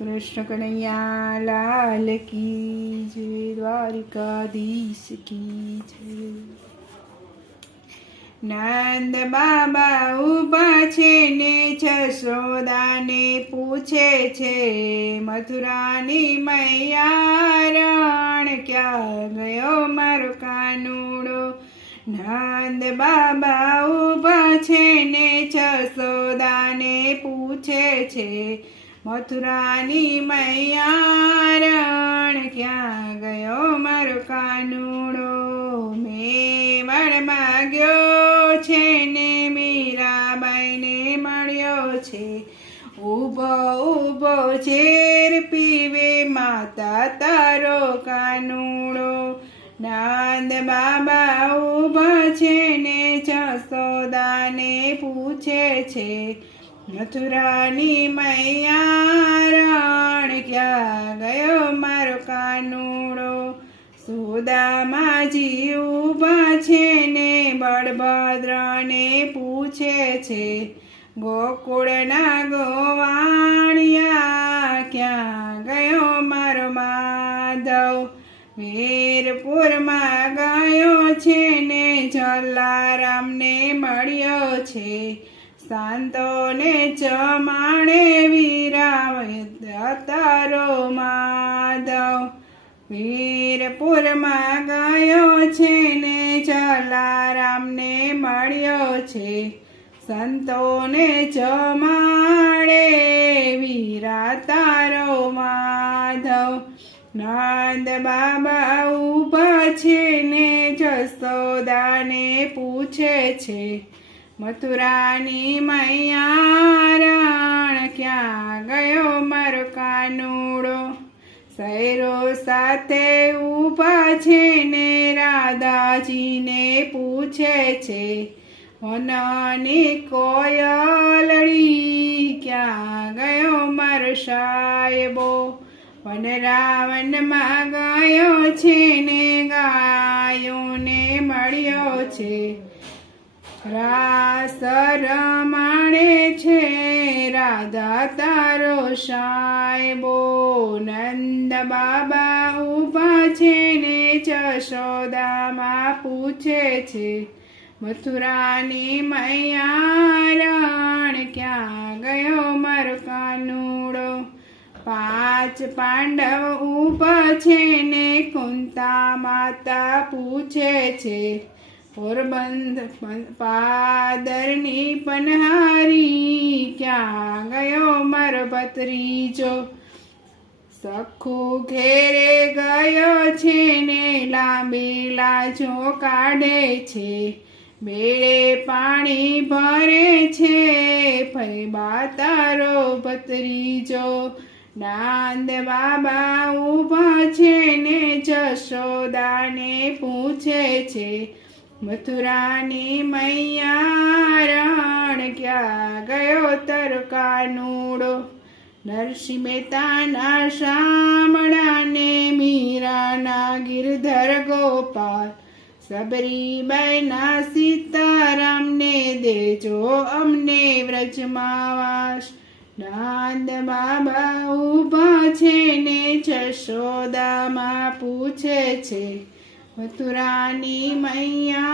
કૃષ્ણ કનૈયા લાલ કી જય, દ્વારિકાધીશ કી જય. નંદ બાબા ઊભા છે ને જશોદાને પૂછે છે, મથુરાની મૈયા રણ ક્યાં ગયો મારો કાનુડો? નંદ બાબા ઊભા છે ને જશોદાને પૂછે છે મથુરાની મૈયા રણ ક્યાં ગયો મારો કાનુડો? મેં વળ માગ્યો છે ને મીરાબાઈને મળ્યો છે. ઊભો ઊભો ઝેર પીવે માતા તારો કાનુડો. નાંદ બાબા ઊભા છે ને જસોદાને પૂછે છે, મથુરાની મૈયા રણ ક્યાં ગયો મારો કાનુડો સુદામાજી ઊભા છે ને બળભદ્રને પૂછે છે, ગોકુળના ગોવાણિયા ક્યાં ગયો મારો માધવ? વીરપુરમાં ગયો છે ને જલારામને મળ્યો છે, સાંતોને જમાણે વીરા તારો માધવ. વીરપુરમાં ગયો છે ને જલારામને મળ્યો છે. સંતોને જમાડે વીરા તારો માધવ નંદ બાબા ઊભા છે ને જસોદાને પૂછે છે, મથુરાની મૈયા રણ ક્યાં ગયો મારો કાનુડો સૈરો સાથે ઊભા છે ને રાધાજીને પૂછે છે, હોનાની કોયલડી ક્યાં ગયો મારો સાહેબો? વન રાવણમાં ગયો છે ને ગાયોને મળ્યો છે. રાસ રમાણે છે, રાધા તારો સાયબો નંદ બાબા ઊભા છે ને જશોદામાં પૂછે છે, મથુરાની મૈયા રણ ક્યાં ગયો મારો કાનુડો? પાંચ પાંડવ ઊભા છે ને કુંતા માતા પૂછે છે પોરબંદર પાદરની પનહારી, ક્યાં ગયો મારો ભત્રીજો? સખુ ઘેરે ગયો છે ને લાંબી લાજો કાઢે છે. બેડે પાણી ભરે છે ફૈબા તારો ભત્રીજો. નાંદ બાબા ઊભા છે ને જશોદાને પૂછે છે મથુરાની મૈયા રણ ક્યાં ગયો તરકાનુડો નરસિંહ મહેતાના શામળાને મીરાના ગિરધર ગોપાલ. સબરીબાઈના સીતારામને દેજો અમને વ્રજમાવાસ. નાંદ બાબા ઊભા છે ને જશોદામાં પૂછે છે, મથુરાની મૈયા